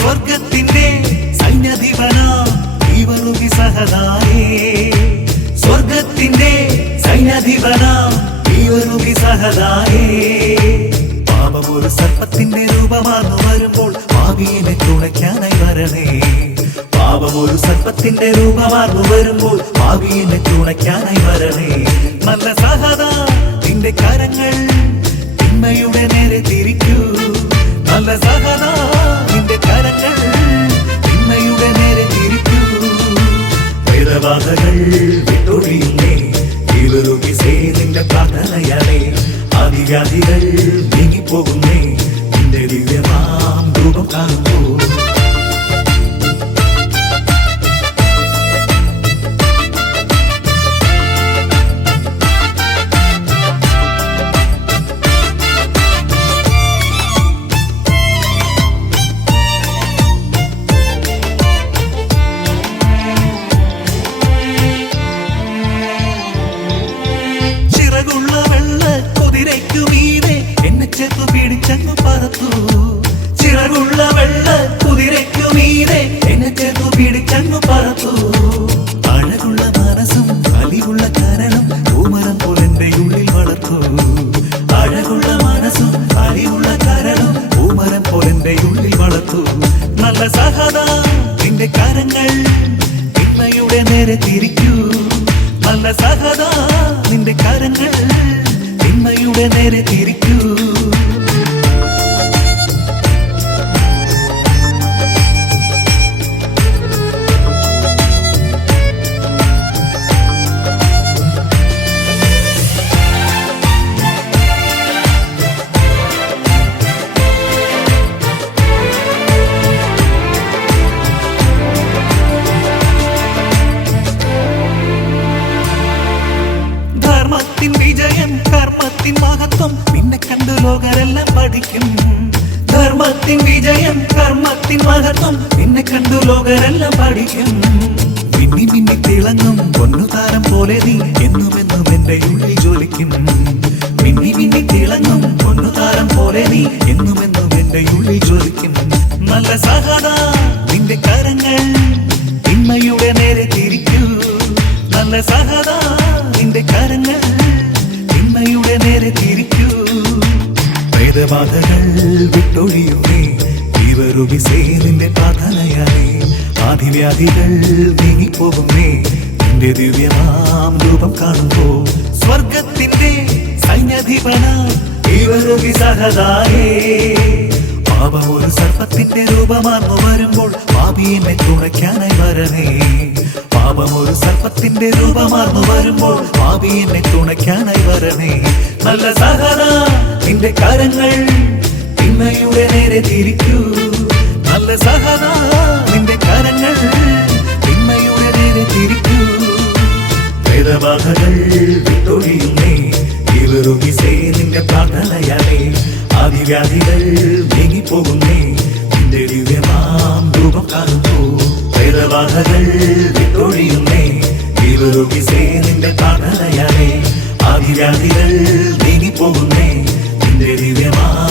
സ്വർഗത്തിന്റെ സൈന്യാധിപനാം ദൈവരൂപി സഹദായേ, സ്വർഗത്തിന്റെ സൈന്യാധിപനാം ദൈവരൂപി സഹദായേ. പാപമൊരു സർപ്പത്തിന്റെ രൂപമാർന്നു വരുമ്പോൾ പാപിയെ തുണയ്ക്കാനായി വരണേ. പാപമൊരു സർപ്പത്തിന്റെ രൂപമാർന്നു വരുമ്പോൾ പാപിയെ തുണയ്ക്കാനായി വരണേ. നല്ല സഹദാ നിന്റെ കരങ്ങൾ തിന്മയുടെ നേരെ തിരിക്കൂ. നല്ല സഹദാ നിന്റെ കരങ്ങൾ തിന്മയുടെ നേരെ തിരിക്കൂ. വേദബാധകൾ വിട്ടൊഴിയുന്നേ, ദൈവരൂപിസേ നിന്റെ പ്രാർത്ഥനയാലേ. ആദിവ്യാധികൾ നീങ്ങിപ്പോകുന്നേ, നിന്റെ ദിവ്യമാം രൂപം കാണുമ്പോൾ. ചിറകുള്ള വെള്ള കുതിരയ്ക്കു മീതെ എന്നെ ചേർത്തു പിടിച്ചങ്ങു പറത്തു. ചിറകുള്ള വെള്ള കുതിരയ്ക്കു മീതെ എന്നെ ചേർത്തു പിടിച്ചങ്ങു പറത്തു. അഴകുള്ള മനസ്സും അലിവുള്ള കരണം പൂമരം പോലെ എന്റെ ഉള്ളിൽ വളർത്തു. അഴകുള്ള മനസ്സും അലിവുള്ള കരണം പൂമരം പോലെ എന്റെ ഉള്ളിൽ വളർത്തു. നല്ല സഹദാ നിന്റെ കരങ്ങൾ തിന്മയുടെ നേരെ തിരിക്കൂ. നല്ല സഹദാ നിന്റെ കരങ്ങൾ തിന്മയുടെ നേരെ തിരിക്കൂ. ധർമ്മത്തിൻ വിജയം കർമ്മത്തിൻ മഹത്വം നിന്നെ കണ്ടു ലോകരെല്ലാം പഠിക്കും. ധർമ്മത്തിൻ വിജയം കർമ്മത്തിൻ മഹത്വം നിന്നെ കണ്ടു ലോകരെല്ലാം പഠിക്കും. മിന്നി മിന്നി തിളങ്ങും പൊന്നുതാരം പോലെ നീ എന്നുമെന്നും എന്റെ ഉള്ളിൽ ജ്വലിക്കും. മിന്നി മിന്നി തിളങ്ങും പൊന്നുതാരം പോലെ നീ എന്നുമെന്നും എന്റെ ഉള്ളിൽ ജ്വലിക്കും. നല്ല സഹദാ നിന്റെ കരങ്ങൾ തിന്മയുടെ നേരെ തിരിക്കൂ. നല്ല സഹദാ നിന്റെ കരങ്ങൾ തിന്മയുടെ നേരെ തിരിക്കൂ. വേദബാധകൾ വിട്ടൊഴിയുന്നേ, ദൈവരൂപിസേ നിന്റെ പ്രാർത്ഥനയാലേ. ആദിവ്യാധികൾ നീങ്ങിപ്പോകുന്നേ, നിന്റെ ദിവ്യമാം രൂപം കാണുമ്പോൾ. സ്വർഗത്തിന്റെ സൈന്യാധിപനാം ദൈവരൂപി സഹദായേ. പാപമൊരു സർപ്പത്തിന്റെ രൂപമാർന്നു വരുമ്പോൾ പാപിയെ തുണയ്ക്കാനായി വരണേ. പാപമൊരു സർപ്പത്തിന്റെ രൂപമാർന്നു വരുമ്പോൾ പാപിയെ തുണയ്ക്കാനായി വരണേ. നല്ല സഹദാ നിന്റെ കരങ്ങൾ തിന്മയുടെ നേരെ തിരിക്കൂ. നല്ല സഹദാ നിന്റെ കരങ്ങൾ തിന്മയുടെ നേരെ തിരിക്കൂ. വേദബാധകൾ വിട്ടൊഴിയുന്നേ, ദൈവരൂപിസേ നിന്റെ പ്രാർത്ഥനയാലേ. ആദിവ്യാധികൾ നീങ്ങിപ്പോകുന്നേ, നിന്റെ ദിവ്യമാം രൂപം കാണുമ്പോൾ. വേദബാധകൾ വിട്ടൊഴിയുന്നേ, ദൈവരൂപിസേ നിന്റെ പ്രാർത്ഥനയാലേ. ആദിവ്യാധികൾ നീങ്ങിപ്പോകുന്നേ, നിന്റെ ദിവ്യമാം